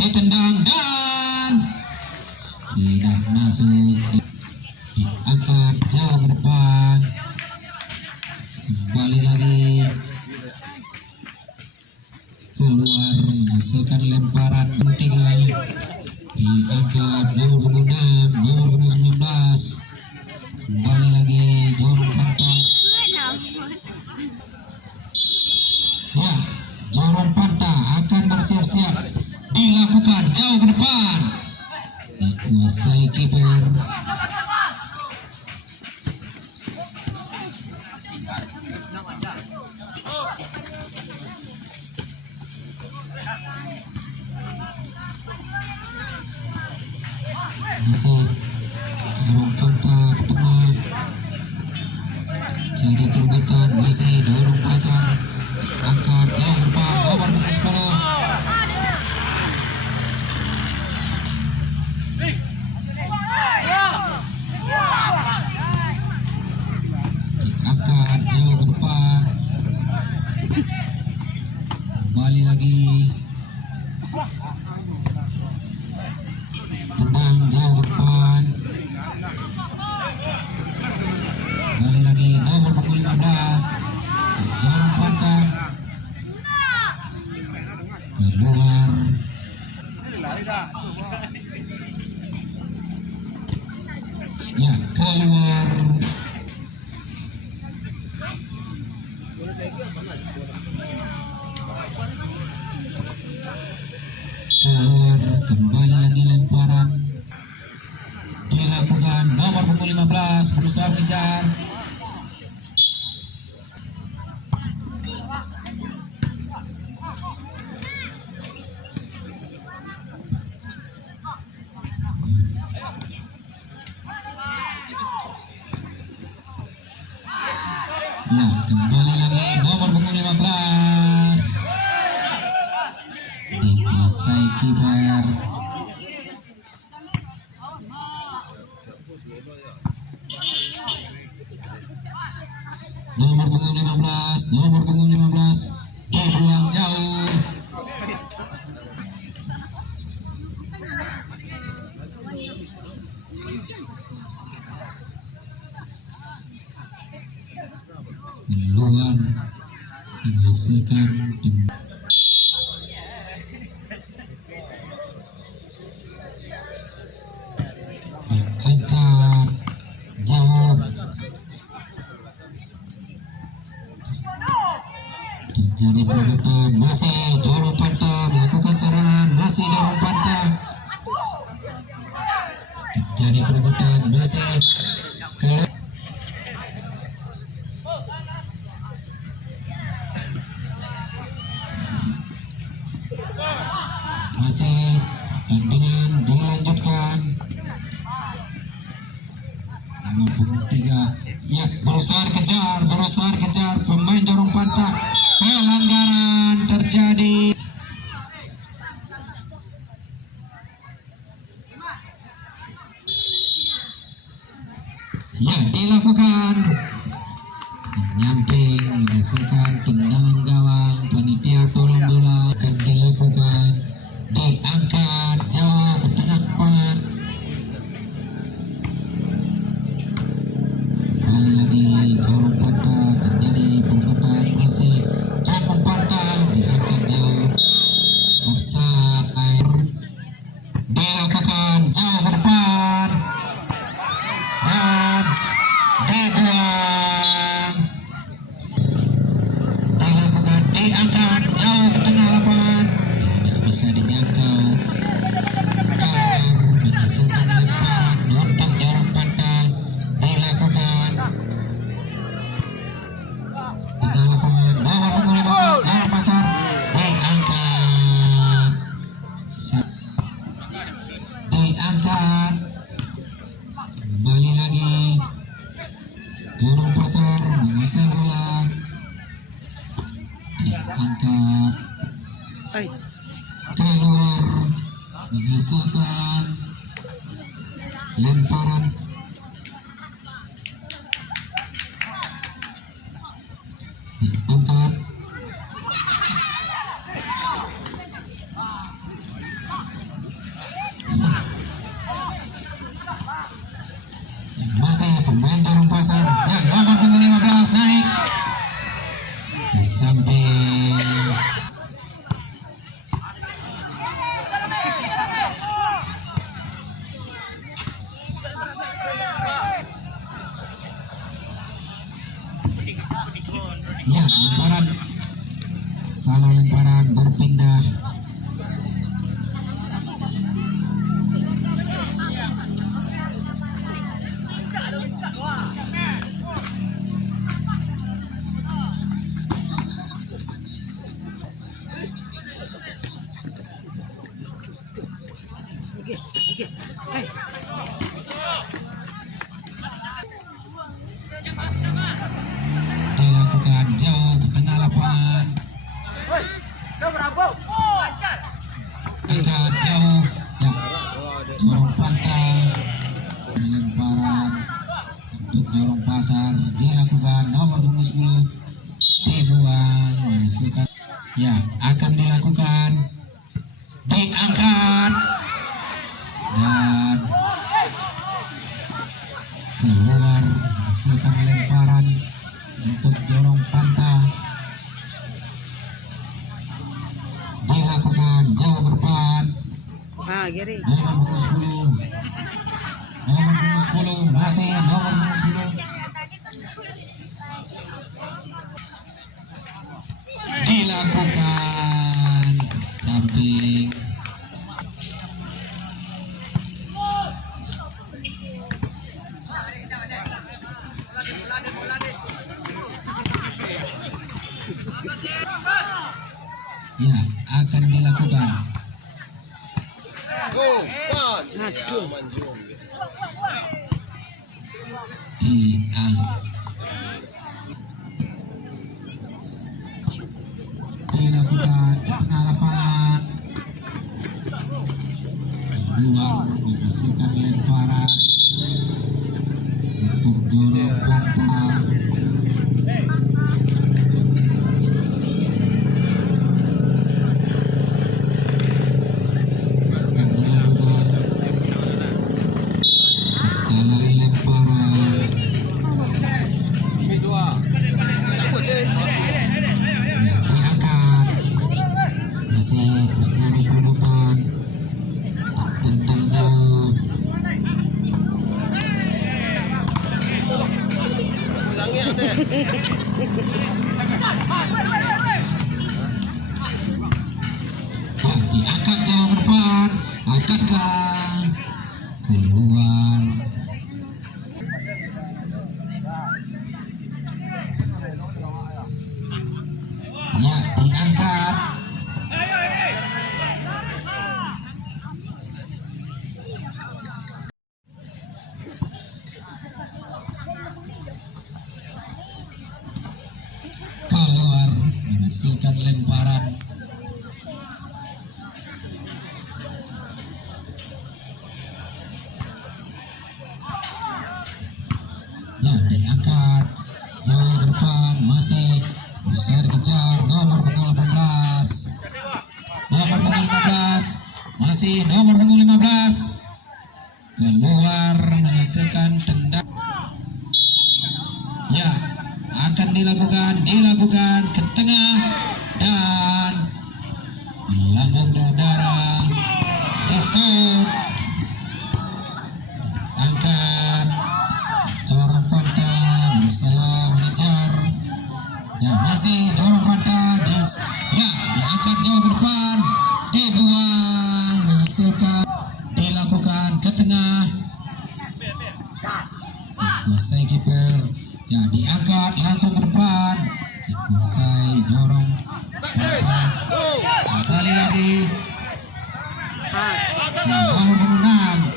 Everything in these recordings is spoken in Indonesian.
ditendang dan tidak masuk, diangkat jauh ke depan, kembali lagi keluar, menghasilkan lemparan ketiga, diangkat nomor 6, nomor 19, kembali lagi dorong pantai. Ya, jorong pantai akan bersiap-siap dilakukan jauh ke depan, dikuasai kiper. Masih dorong pantai ke tengah, jadi perebutan, masih dorong pasar, angkat jauh ke depan, nomor 10. Angkat jauh ke depan, kembali lagi, tendang jauh ke depan, kembali lagi nomor 15, jorong pantai keluar, ya keluar. Keluar, kembali lagi lemparan dilakukan, nomor 15 berusaha mengejar, ya kembali lagi nomor 15 dikuasai kiper. Nomor 15 dibuang jauh, keluar, menghasilkan angkat jauh, terjadi perebutan, masih dorong pantai melakukan serangan, masih dorong pantai, terjadi perebutan, masih keluar, masih pertandingan dilanjutkan. Nomor 3, ya berusaha kejar pemain jorong pantai, pelanggaran terjadi. Ya dilakukan menyamping, menghasilkan tendangan gawang, panitia tolong bola akan dilakukan, diangkat jauh ke tengah depan, kembali lagi dorong pantai, terjadi perebutan, masih jorong pantai diangkat jauh, offside, dilakukan jauh ke depan dan dibuang, dilakukan, diangkat jauh ke tengah lapangan, tidak bisa dijangkau, keluar, menghasilkan lemparan untuk dorong pantai, dilakukan tengah lapangan, nomor 15 jalan pasar, diangkat, kembali lagi dorong pasar, menguasai bola, diangkat keluar, menghasilkan lemparan, diangkat lemparan berpindah. Dilakukan jauh ke tengah lapangan. Angkat jauh, ya, dorong pantai, lemparan untuk dorong pasar dilakukan nomor punggung 10 dibuang, menghasilkan, ya, akan dilakukan, diangkat dan keluar, menghasilkan lemparan untuk dorong pantai, dilakukan jauh ke depan. Nomor punggung 10 masih nomor punggung 10 dilakukan samping. Ya, akan dilakukan. Dilakukan ke tengah lapangan. Keluar, menghasilkan lemparan untuk dorong pantai. Kesalahan lemparan. Ya, diangkat. Masih terjadi perebutan. Tendang jauh. Ya, diangkat jauh ke depan. Akankah keluar? Ya, diangkat. Keluar, menghasilkan lemparan. Ya, diangkat jauh ke depan, masih bisa dikejar nomor punggung 18. Nomor punggung 15, masih nomor punggung 15. Keluar, menghasilkan tendang. Ya, akan dilakukan ke tengah dan lambung udara. Esok angkat dorong pantai, berusaha mengejar. Ya, masih dorong pantai. Ya, diangkat jauh ke depan, dibuang, menghasilkan, dilakukan ke tengah, dikuasai kiper. Ya, diangkat langsung ke depan, dikuasai, dorong pantai, kembali lagi. Ya, nomor 6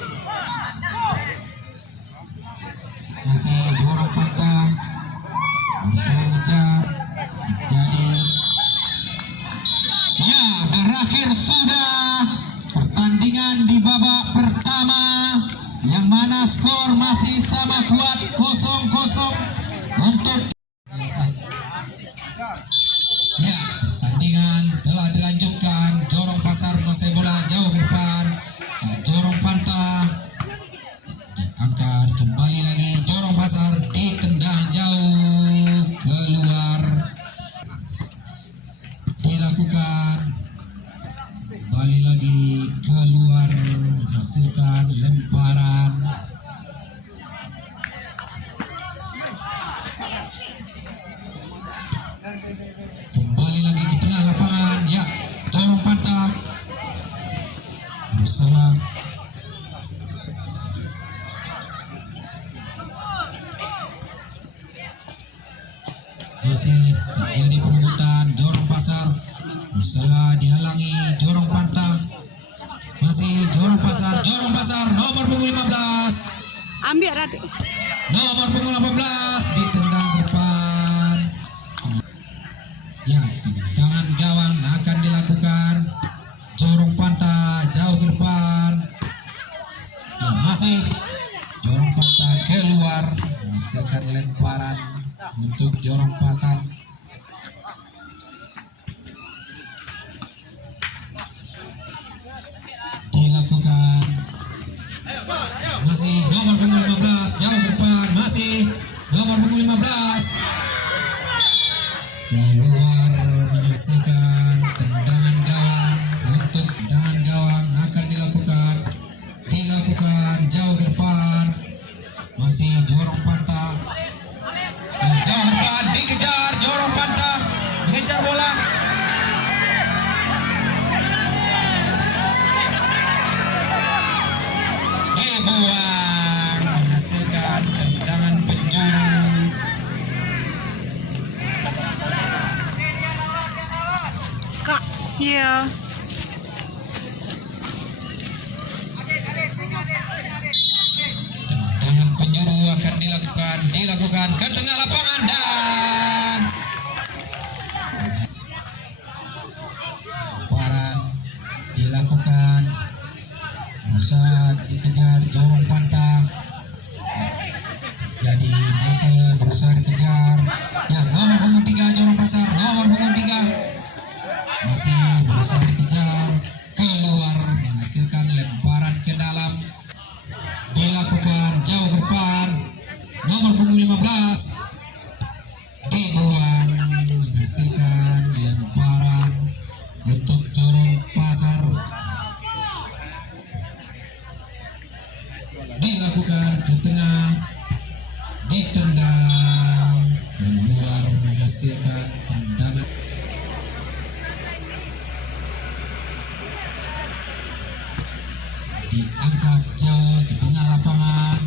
masih dorong pantai, berusaha mengejar. Jadi, ya, berakhir sudah pertandingan di babak pertama, yang mana skor masih sama kuat 0-0 untuk. Ya, pertandingan telah dilanjutkan. Jorong Pasar menguasai bola jauh ke depan. Jorong Pantai diangkat kembali lagi. Jorong Pasar ditendang jauh keluar. Dilakukan kembali lagi keluar, menghasilkan lemparan. Kembali lagi ke tengah lapangan. berusaha masih terjadi perebutan. Jorong Pasar berusaha dihalangi. Jorong Pantang masih Jorong Pasar nomor punggung 15 Ambil Rati. nomor punggung 18 ditendang ke depan. Ya, tendangan gawang akan dilakukan. Jorong Pantang jauh ke depan. Ya, masih Jorong Pantang keluar, menghasilkan lemparan untuk Jorong Pasar. Dilakukan masih nomor punggung 15 jauh ke depan, masih nomor punggung 15 keluar, menghasilkan tendangan gawang. Untuk tendangan gawang akan dilakukan jauh ke depan, masih Jorong Pantang jauh ke depan, dikejar Jorong Pantang, mengejar bola. Dibuang, menghasilkan tendangan penjuru. Kak. Iya. Tendangan penjuru akan dilakukan ke tengah lapangan dan lemparan dilakukan, berusaha dikejar Jorong Pantang. Jadi masih berusaha dikejar. Ya, nomor punggung 3 Jorong Pasar, nomor punggung 3 masih berusaha dikejar, keluar, menghasilkan lemparan ke dalam. Dilakukan jauh ke depan, nomor punggung 15 dibuang, menghasilkan lemparan untuk Jorong Pasar. Dilakukan ke tengah, ditendang keluar, menghasilkan tendangan. Diangkat jauh ke tengah lapangan,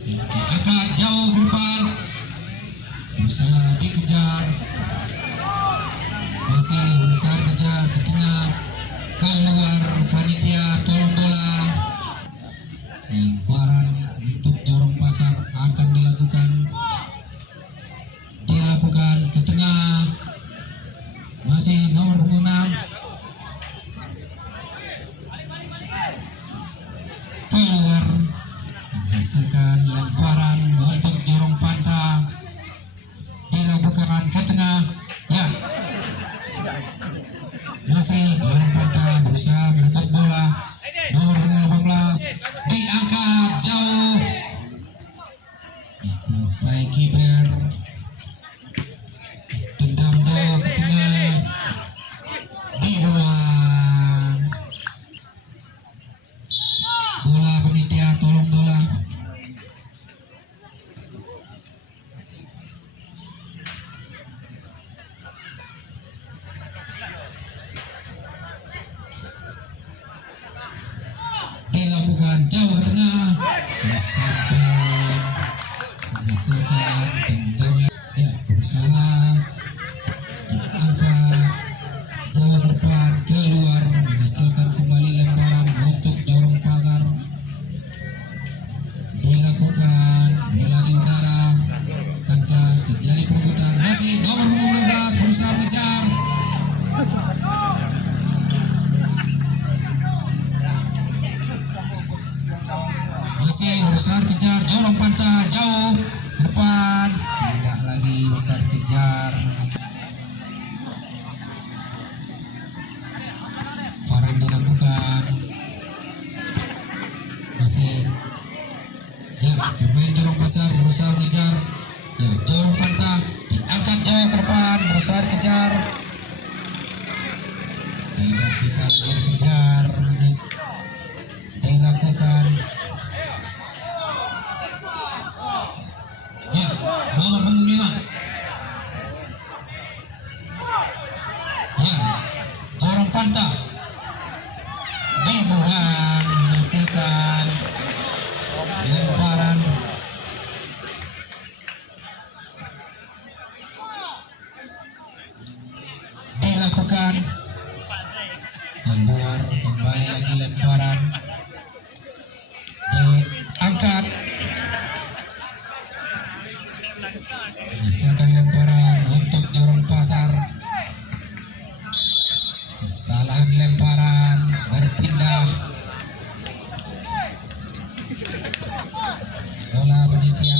diangkat jauh ke depan, berusaha dikejar, masih berusaha dikejar ke tengah, keluar, panitia tolong bola. Lemparan untuk Jorong Pasar akan dilakukan ke tengah, masih nomor punggung 6 keluar, menghasilkan lemparan untuk Jorong Pantang. Dilakukan ke tengah. Ya, masih Jorong Pantang berusaha merebut bola. Nomor punggung 18 diangkat jauh, dikuasai kiper, tendang jauh ke tengah, dibuang. Bola penitia tolong bola. Dilakukan jauh ke tengah, sampai menghasilkan tendangan. Ya, berusaha diangkat jauh ke depan, keluar, menghasilkan kembali lemparan untuk Jorong Pasar. Dilakukan bola di udara, akankah terjadi perebutan? Masih nomor punggung 12 berusaha mengejar. Masih berusaha kejar Jorong Pantang jauh ke depan, tidak lagi bisa kejar. Parang dilakukan, masih ya, pemain Jorong Pasar berusaha mengejar. Ya, Jorong Pantang diangkat jauh ke depan, berusaha dikejar, tidak bisa lagi dikejar. Dilakukan. Ya, nomor punggung 5. Ya, Jorong Pantang dibuang menghasilkan lemparan dilakukan keluar, kembali lagi lemparan diangkat menghasilkan lemparan untuk jorong pasar. Kesalahan lemparan berpindah bola penitia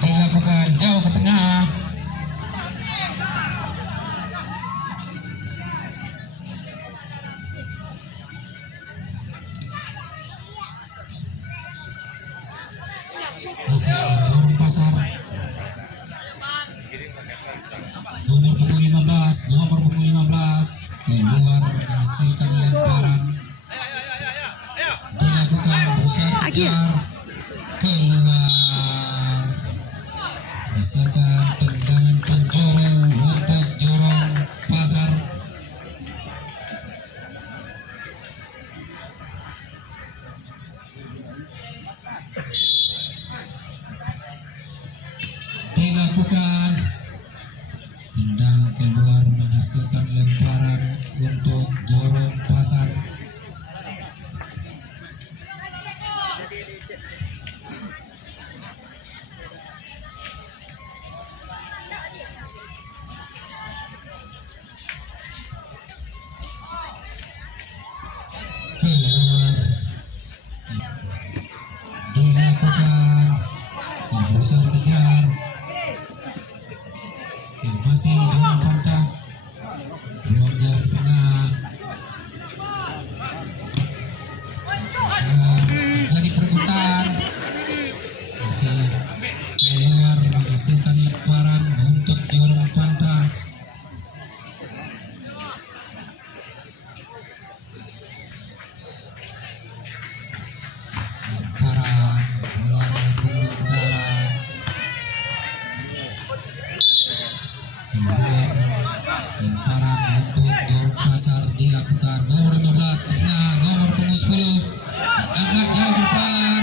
dilakukan jauh ke tengah. Masih jorong pasar nomor punggung 15 keluar menghasilkan lemparan dilakukan berusaha kejar keluar menghasilkan tendangan penjuru untuk jorong pasar. Dilakukan tendang keluar menghasilkan lemparan untuk jorong pasar. Keluar dilakukan yang berusaha kejar yang masih jorong pantang keluar jauh ke tengah. Jadi perebutan masih keluar menghasilkan lemparan untuk jorong pantang. Lemparan bola mengepung udara keluar lemparan untuk jorong pasar dilakukan nomor 15 ke tengah nomor punggung 10 diangkat jauh ke depan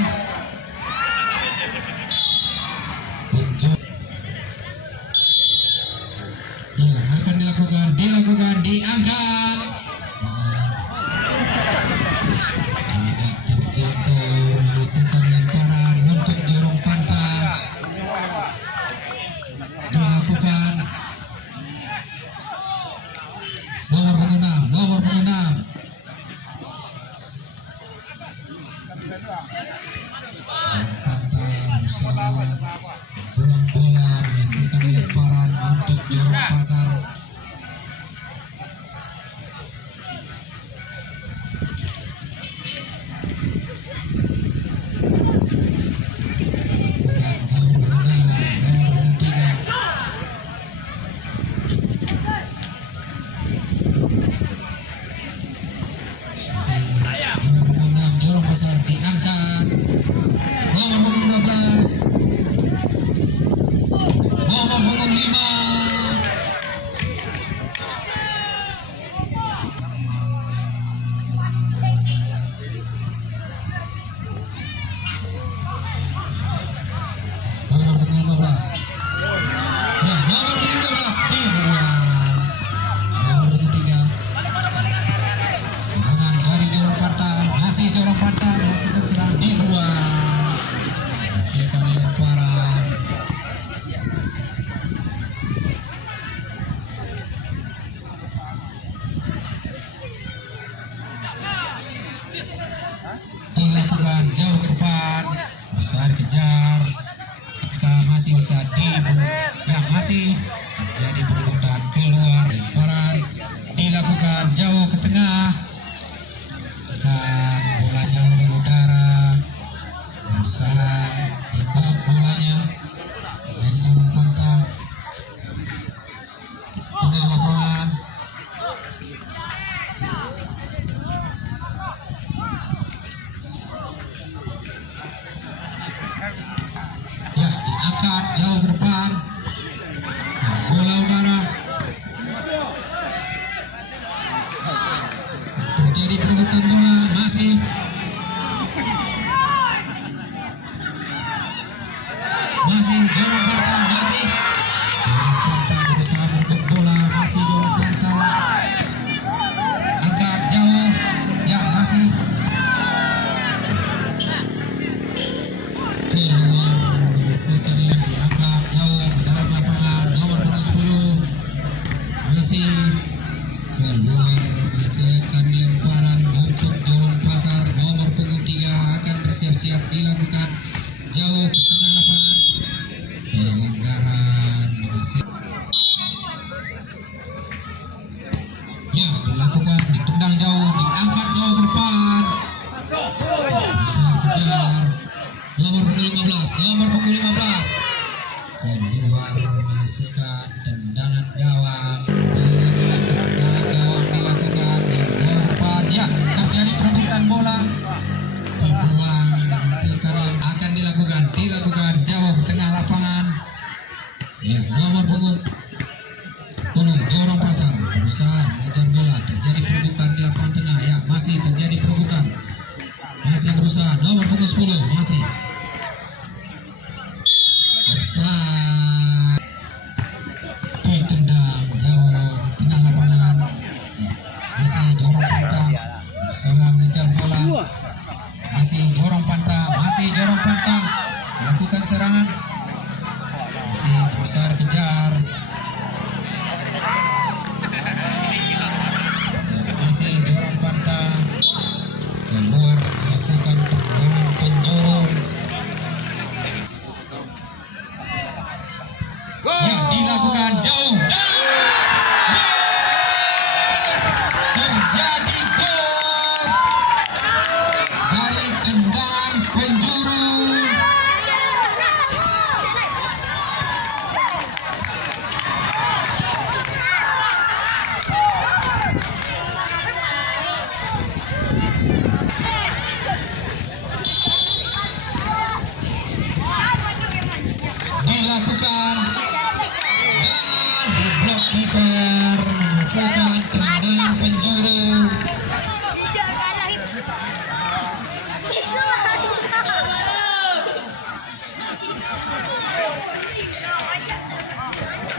Tunjuk. Ya akan dilakukan diangkat tidak terjangkau menghasilkan lemparan untuk jorong pantai dilakukan nomor punggung 6 pantai berusaha buang bola menghasilkan lemparan untuk jorong pasar. Jorong pasar diangkat nomor punggung 12 nomor punggung 5 nomor punggung 15 ya nomor punggung 12 dibuang nomor punggung 3 serangan dari jorong pantai masih jorong pantai melakukan serangan dibuang hasilkan lemparan dilakukan jauh ke depan berusaha dikejar apakah masih bisa yang masih menjadi perebutan keluar lemparan dilakukan jauh ke tengah dan bola jauh di udara berusaha tembak bolanya dan jorong pantai tengah lapangan ya diangkat jauh ke depan. Bola udara. Terjadi perebutan bola masih. Masih Jorong Parta, masih Jorong Parta berusaha merebut bola, masih Jorong Parta angkat jauh, ya masih keluar menghasilkan yang diangkat jauh ke dalam lapangan nomor punggung 10 masih keluar menghasilkan lemparan untuk Jorong Pasar nomor punggung 3 akan bersiap-siap dilakukan jauh ke tengah lapangan. Pelanggaran masih ya dilakukan, ditendang jauh, diangkat jauh ke depan, berusaha kejar nomor punggung 15 keluar menghasilkan tendangan gawang. Tendangan gawang dilakukan di jauh depan, ya terjadi perebutan bola, peluang menghasilkan yang akan dilakukan jauh ke tengah lapangan. Ya, nomor punggung Jorong Pasar berusaha mengejar bola, terjadi perebutan di lapangan tengah, ya masih terjadi perebutan, masih berusaha nomor punggung 10 masih offside, tertendang jauh ke tengah lapangan. Ya, masih Jorong Panta berusaha mengejar bola, masih Jorong Panta melakukan serangan, masih berusaha kejar, masih Jorong Panta keluar menghasilkan tendangan penjuru, ya dilakukan jauh dan terjadi gol dari tendangan penjuru. Dilakukan dan diblok kiper menghasilkan tendangan penjuru.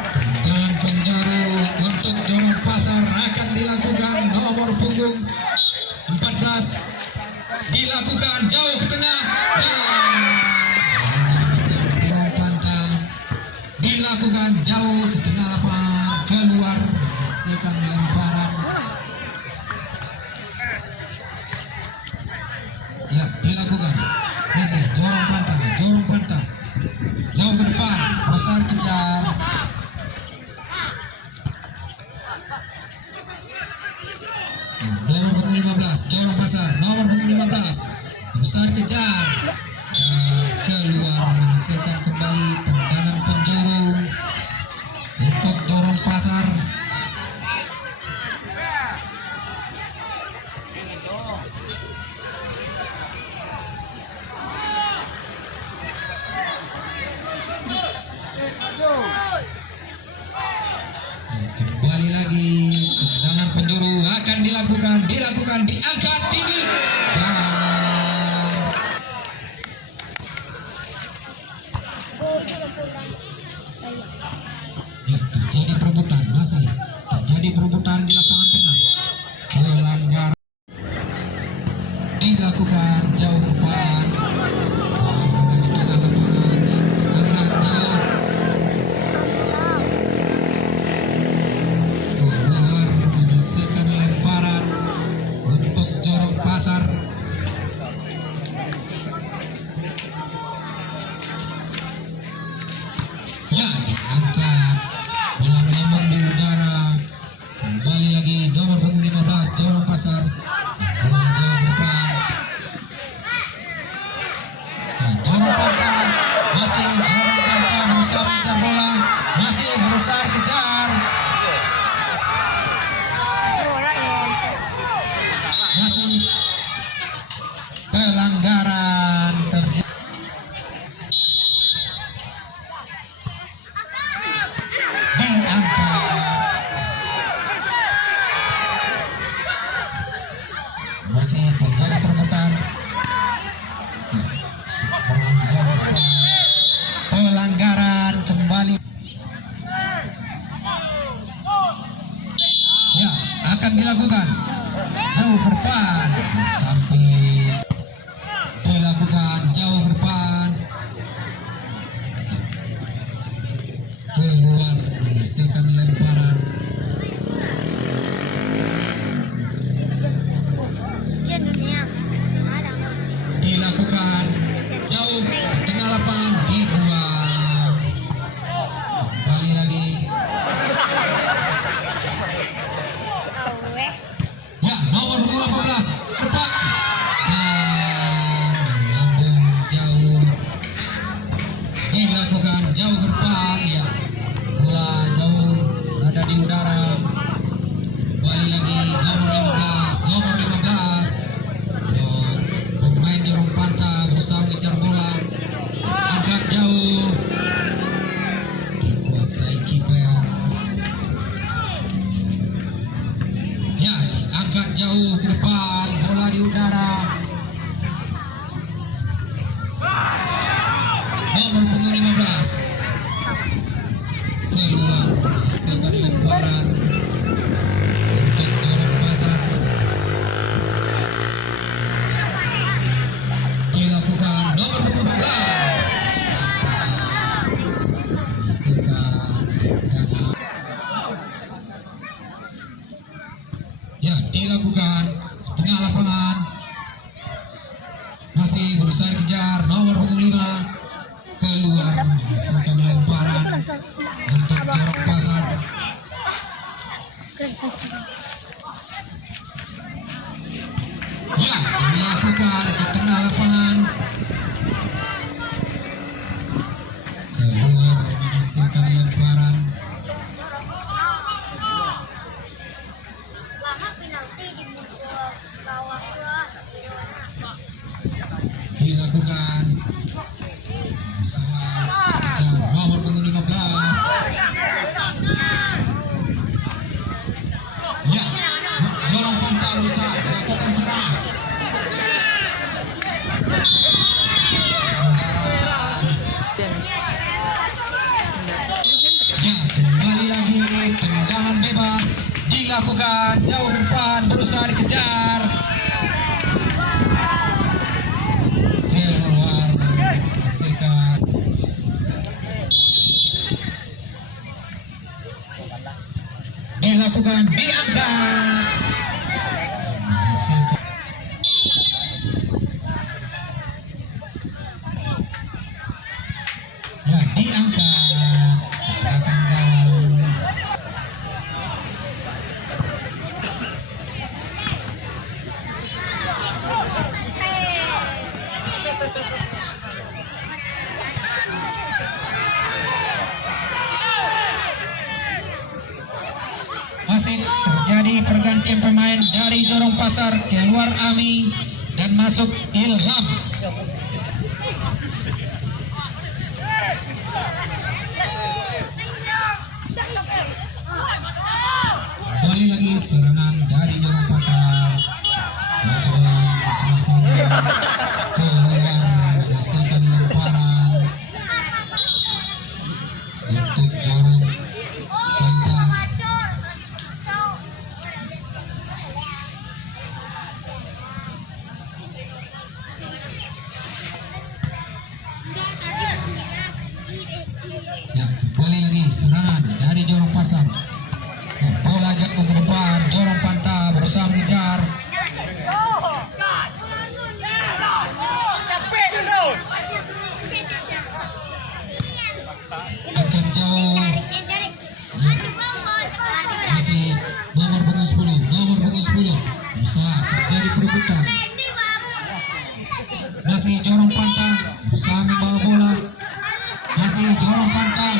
Tendangan penjuru untuk Jorong Pasar akan dilakukan nomor punggung 14, dilakukan jauh ke tengah dilakukan jauh ke tengah lapangan, keluar menghasilkan lemparan, ya dilakukan masih Jorong Panta jauh ke depan berusaha kejar, ya, nomor punggung 15 Jorong Pasar nomor punggung 15 berusaha kejar, keluar menghasilkan kembali tendangan penjuru untuk Jorong Pasar. Kembali lagi tendangan penjuru akan dilakukan diangkat tinggi dan ya, terjadi perebutan, masih terjadi perebutan di lapangan tengah, pelanggaran dilakukan jauh ke depan, dari tengah lapangan diangkat jauh keluar menghasilkan lemparan untuk Jorong Pasar. Ya diangkat, bola melambung di udara, kembali lagi nomor punggung 15 Jorong Pasar, buang jauh ke depan, dilakukan jauh ke depan ya, bola jauh ada di udara. Kembali lagi nomor 15 pemain Jorong Panta berusaha mengejar bola, angkat jauh, dikuasai kiper ya, diangkat jauh ke depan, bola di udara. Nomor punggung 15 keluar menghasilkan lemparan untuk Jorong Pasar. Dilakukan nomor 15 menghasilkan lemparan ya, dilakukan tengah lapangan, masih berusaha kejar nomor punggung 5, keluar menghasilkan lemparan untuk Jorong Pasar. Ya, dilakukan ke tengah lapangan, keluar menghasilkan lemparan. Dilakukan usaha kejar nomor punggung 15 ya, Jorong Panta berusaha melakukan serangan. Ya, kembali lagi tendangan bebas dilakukan jauh ke depan, berusaha dikejar, keluar menghasilkan dilakukan, diangkat menghasilkan ya, diangkat belakang gawang. Masih terjadi pergantian pemain dari Jorong Pasar, keluar Ami dan masuk Ilham. Kembali lagi serangan dari Jorong Pasar, masuk ke sebelah kanan, keluar menghasilkan lemparan untuk Jorong Panta. Ya, kembali lagi serangan dari Jorong Pasar. Ya, bola jatuh ke depan, Jorong Panta berusaha mengejar. Akan jauh. Masih nomor punggung 10 berusaha terjadi perebutan. Masih Jorong Panta berusaha membawa bola. Masih Jorong Panta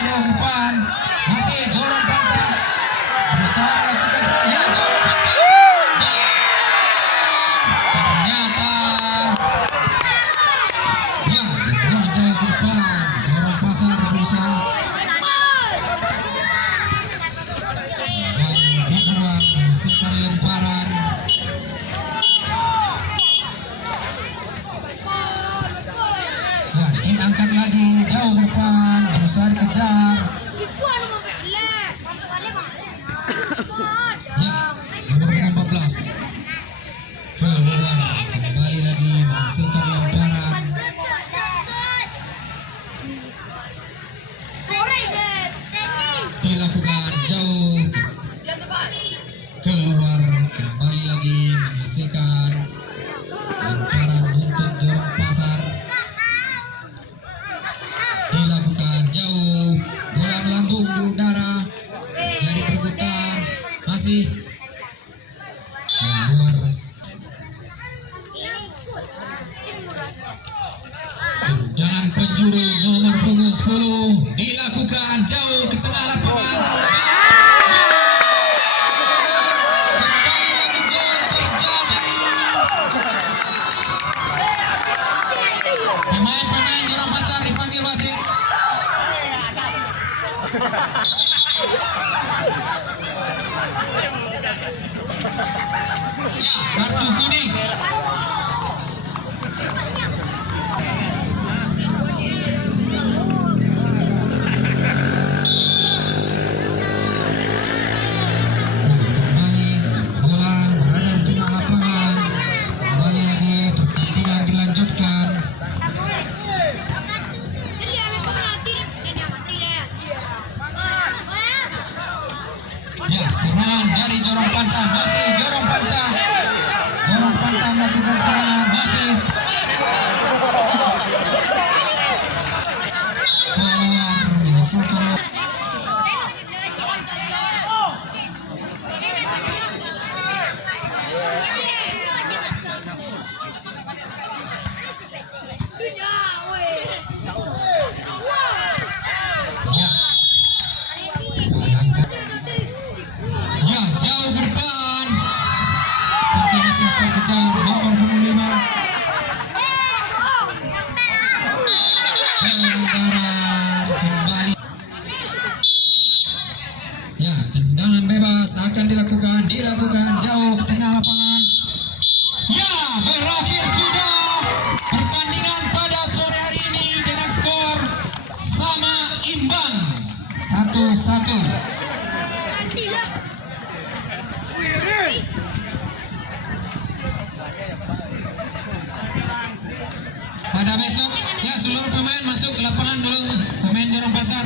jauh depan, masih Jorong Panta berusaha melakukan serangan. Ya, Jorong Panta ternyata ya, dibuang jauh ke depan. Jorong Pasar berusaha dan dibuang menghasilkan lemparan. Ya, diangkat lagi jauh ke depan, berusaha dikejar. Ya, nomor 14 keluar, kembali lagi menghasilkan lemparan. Dilakukan jauh, keluar, kembali lagi menghasilkan lemparan untuk Jorong Pasar. Dilakukan jauh, bola melambung di udara, jadi perebutan, masih keluar. tendangan penjuru nomor punggung 10 dilakukan jauh ke tengah lapangan. Kembali lagi gol terjadi. Pemain-pemain Jurong Pasar dipanggil wasit. Ya, kartu kuning. Kembali bola berada di tengah lapangan. Kembali lagi pertandingan dilanjutkan. Ya, serangan dari Jorong Pantang, masih Jorong Pantang. Jorong Pantang melakukan serangan, masih keluar menghasilkan. Ya, langkah. Ya, jauh ke depan. Kita masih bisa kejar nomor punggung 5. Pelanggaran kembali. Ya, tendangan bebas akan dilakukan jauh ke tengah lapangan. Ya, berakhir sudah pertandingan pada sore hari ini dengan skor sama imbang 1-1. Pada besok, ya seluruh pemain masuk ke lapangan dulu, pemain Jorong Pasar.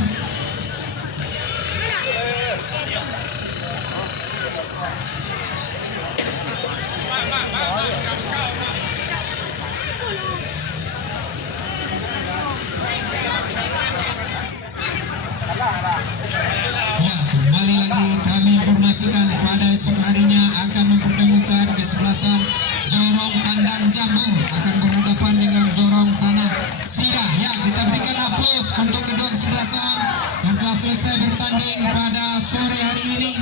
Ya, kembali lagi kami informasikan pada esok harinya akan mempertemukan kesebelasan Jorong Kandang Jambu akan berhadapan dengan Jorong Tanah Sirah. Ya, kita berikan aplaus untuk kedua kesebelasan yang telah selesai bertanding pada sore hari ini.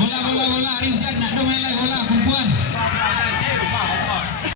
Bola Rimjan nak main bola kumpulan.